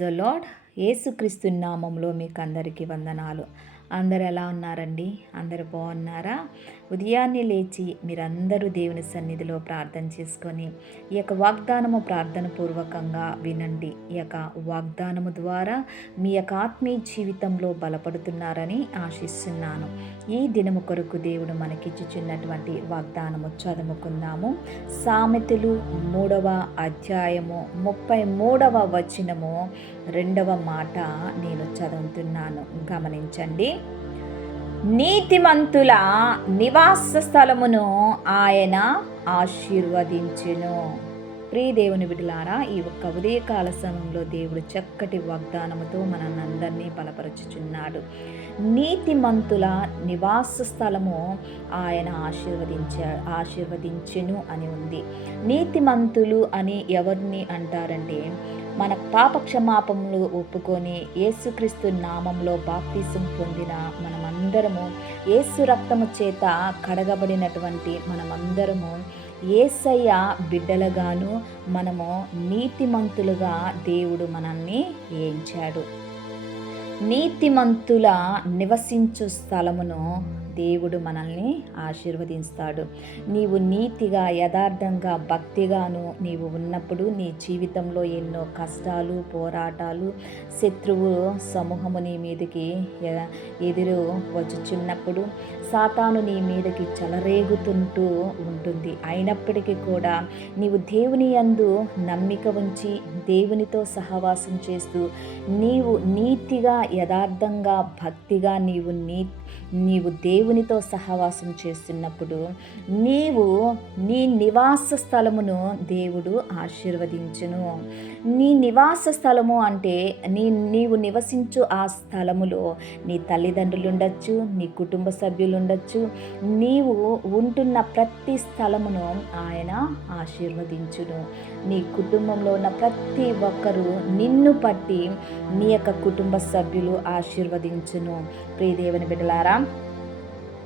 The lord. యేసుక్రీస్తు నామంలో మీకు అందరికీ వందనాలు. అందరు ఎలా ఉన్నారండి? అందరు బాగున్నారా? ఉదయాన్నే లేచి మీరందరూ దేవుని సన్నిధిలో ప్రార్థన చేసుకొని ఈ యొక్క వాగ్దానము ప్రార్థన పూర్వకంగా వినండి. ఈ యొక్క వాగ్దానము ద్వారా మీ యొక్క ఆత్మీయ జీవితంలో బలపడుతున్నారని ఆశిస్తున్నాను. ఈ దినము కొరకు దేవుడు మనకిచ్చుచున్నటువంటి వాగ్దానము చదువుకుందాము. సామెతలు 3వ అధ్యాయము 33వ వచనము 2వ మాట నేను చదువుతున్నాను, గమనించండి. నీతిమంతుల నివాస స్థలమును ఆయన ఆశీర్వదించెను. ప్రియ దేవుని బిడ్డలారా, ఈ ఒక్క ఉదయకాల సమయంలో దేవుడు చక్కటి వాగ్దానముతో మనందరినీ బలపరచుచున్నాడు. నీతిమంతుల నివాస స్థలము ఆయన ఆశీర్వదించెను అని ఉంది. నీతిమంతులు అని ఎవరిని అంటారంటే, మన పాప క్షమాపణలు ఒప్పుకొని యేసుక్రీస్తు నామంలో బాప్తిసం పొందిన మనమందరము, యేసు రక్తము చేత కడగబడినటువంటి మనమందరము యేసయ్య బిడ్డలుగాను మనము నీతిమంతులుగా దేవుడు మనల్ని ఎంచాడు. నీతిమంతుల నివసించు స్థలమును దేవుడు మనల్ని ఆశీర్వదిస్తాడు. నీవు నీతిగా, యథార్థంగా, భక్తిగాను నీవు ఉన్నప్పుడు నీ జీవితంలో ఎన్నో కష్టాలు, పోరాటాలు, శత్రువు సమూహము నీ మీదకి ఎదురు వచ్చుచున్నప్పుడు సాతాను నీ మీదకి చెలరేగుతుంటూ ఉంటుంది. అయినప్పటికీ కూడా నీవు దేవుని యందు నమ్మిక ఉంచి దేవునితో సహవాసం చేస్తూ నీవు నీతిగా, యథార్థంగా, భక్తిగా నీవు దేవునితో సహవాసం చేస్తున్నప్పుడు నీ నివాస స్థలమును దేవుడు ఆశీర్వదించును. నీ నివాస స్థలము అంటే నీవు నివసించు ఆ స్థలములో నీ తల్లిదండ్రులు ఉండొచ్చు, నీ కుటుంబ సభ్యులు ఉండొచ్చు. నీవు ఉంటున్న ప్రతి స్థలమును ఆయన ఆశీర్వదించును. నీ కుటుంబంలో ఉన్న ప్రతి ఒక్కరూ నిన్ను పట్టి నీ యొక్క కుటుంబ సభ్యులు ఆశీర్వదించును. ప్రియ దేవుని బిడ్డలారా,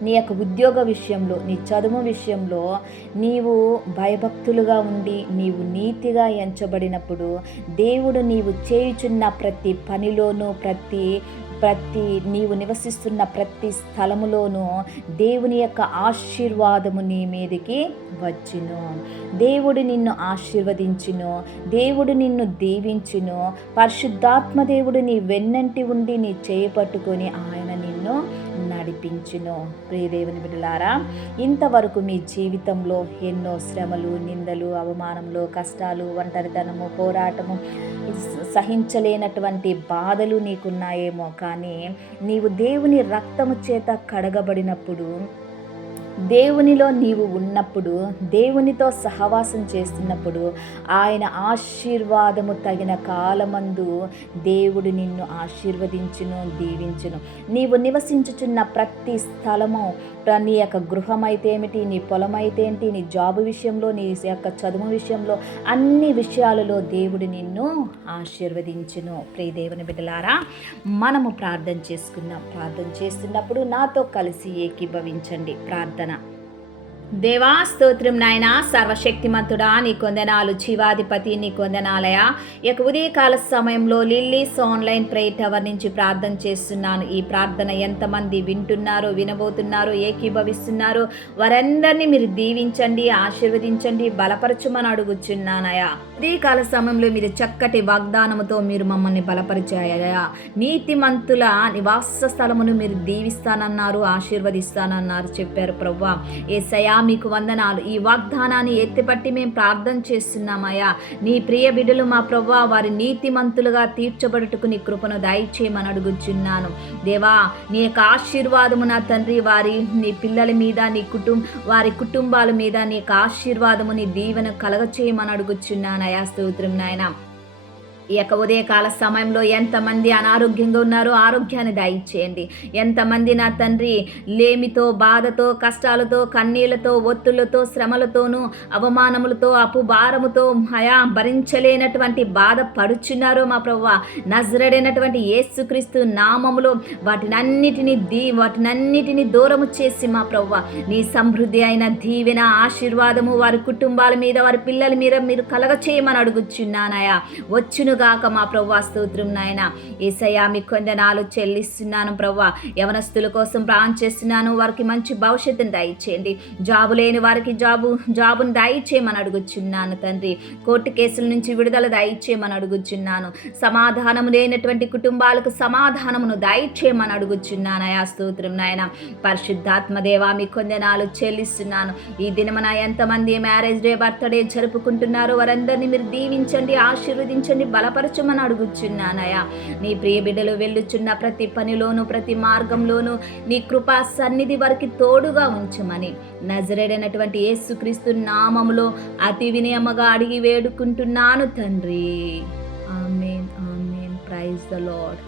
నీ యొక్క ఉద్యోగ విషయంలో, నీ చదువు విషయంలో నీవు భయభక్తులుగా ఉండి నీవు నీతిగా ఎంచబడినప్పుడు దేవుడు నీవు చేయుచున్న ప్రతి పనిలోనూ, ప్రతి నీవు నివసిస్తున్న ప్రతి స్థలములోనూ దేవుని యొక్క ఆశీర్వాదము నీ మీదకి వచ్చును. దేవుడు నిన్ను ఆశీర్వదించును, దేవుడు నిన్ను దీవించును. పరిశుద్ధాత్మ దేవుడు నీ వెన్నంటి ఉండి నీ చేయి పట్టుకొని ఆయన నిన్ను నడిపించును. ప్రియ దేవుని బిడ్డలారా, ఇంతవరకు మీ జీవితంలో ఎన్నో శ్రమలు, నిందలు, అవమానములు, కష్టాలు, ఒంటరితనము, పోరాటము, సహించలేనటువంటి బాధలు నీకున్నాయేమో. కానీ నీవు దేవుని రక్తము చేత కడగబడినప్పుడు, దేవునిలో నీవు ఉన్నప్పుడు, దేవునితో సహవాసం చేస్తున్నప్పుడు ఆయన ఆశీర్వాదము తగిన కాలమందు దేవుడు నిన్ను ఆశీర్వదించును, దీవించును. నీవు నివసించుచున్న ప్రతి స్థలము, నీ యొక్క గృహం అయితే ఏమిటి, నీ పొలం అయితే ఏంటి, నీ జాబు విషయంలో, నీ యొక్క చదువు విషయంలో, అన్ని విషయాలలో దేవుడు నిన్ను ఆశీర్వదించును. ప్రియ దేవుని బిడ్డలారా, మనము ప్రార్థన చేసుకున్నాం. ప్రార్థన చేస్తున్నప్పుడు నాతో కలిసి ఏకీభవించండి. ప్రార్థన. దేవా, స్తోత్రం నాయన, సర్వశక్తిమంతుడా, నీ కొందనాలు. జీవాధిపతి, నీ కొందనాలయా. ఇక ఉదయకాల సమయంలో లిల్లీస్ ఆన్లైన్ ప్రేయర్ టవర్ నుంచి ప్రార్థన చేస్తున్నాను. ఈ ప్రార్థన ఎంతమంది వింటున్నారో, వినబోతున్నారో, ఏకీభవిస్తున్నారో వారందరినీ మీరు దీవించండి, ఆశీర్వదించండి, బలపరచుమని అడుగుచున్నానయా. ఉదయకాల సమయంలో మీరు చక్కటి వాగ్దానముతో మీరు మమ్మల్ని బలపరిచాయా. నీతిమంతుల నివాస స్థలమును మీరు దీవిస్తానన్నారు, ఆశీర్వదిస్తానన్నారు చెప్పారు ప్రభువా. యేసయ్యా, మీకు వందనాలు. ఈ వాగ్దానాన్ని ఎత్తిపట్టి మేము ప్రార్థన చేస్తున్నామయ్యా. నీ ప్రియ బిడ్డలు మా ప్రభువా, వారి నీతిమంతులుగా తీర్చబడుటకు నీ కృపను దయచేయమని అడుగుచున్నాను. దేవా, నీ యొక్క ఆశీర్వాదము నా తండ్రి నీ పిల్లల మీద, వారి కుటుంబాల మీద నీ యొక్క ఆశీర్వాదము, నీ దీవెన కలగచేయమని అడుగుచున్నాను అయా. స్తోత్రం నాయన. ఈ యొక్క ఉదయకాల సమయంలో ఎంతమంది అనారోగ్యంగా ఉన్నారో ఆరోగ్యాన్ని దయచేయండి. ఎంతమంది నా తండ్రి లేమితో, బాధతో, కష్టాలతో, కన్నీళ్లతో, ఒత్తులతో, శ్రమలతోనూ, అవమానములతో, అపుభారముతో భరించలేనటువంటి బాధ పడుచున్నారో మా ప్రభువా, నజరేయుడైనటువంటి యేసుక్రీస్తు నామములో వాటినన్నిటిని దూరము చేసి మా ప్రభువా, నీ సమృద్ధి అయిన దీవెన, ఆశీర్వాదము వారి కుటుంబాల మీద, వారి పిల్లల మీద మీరు కలగచేయమని అడుగుచున్నానయా. వచ్చును ఉండునుగాక మా ప్రవ్వా. స్తోత్రం నాయన. యేసయ్యా మీ కొందనాలు చెల్లిస్తున్నాను ప్రవ్వా. యవనస్తుల కోసం ప్రార్థన చేస్తున్నాను. వారికి మంచి భవిష్యత్తును దయచేయండి. జాబు లేని వారికి జాబును దయచేయమని అడుగుచున్నాను తండ్రి. కోర్టు కేసుల నుంచి విడుదల దయచేయమని అడుగుచున్నాను. సమాధానం లేనటువంటి కుటుంబాలకు సమాధానమును దయచేయమని అడుగుచున్నాను అయా. స్తోత్రం నాయన. పరిశుద్ధాత్మ దేవా మీ కొందనాలు చెల్లిస్తున్నాను. ఈ దినమన ఎంతమంది మ్యారేజ్ డే, బర్త్డే జరుపుకుంటున్నారో వారందరినీ మీరు దీవించండి, ఆశీర్వదించండి, బలపరచమని అడుగుచున్నానయా. నీ ప్రియ బిడ్డలు వెళ్ళుచున్న ప్రతి పనిలోను, ప్రతి మార్గంలోనూ నీ కృపా సన్నిధి వారికి తోడుగా ఉంచమని నజరేడైనటువంటి యేసుక్రీస్తు నామములో అతి వినయముగా అడిగి వేడుకుంటున్నాను తండ్రి. Amen, amen. Praise the lord.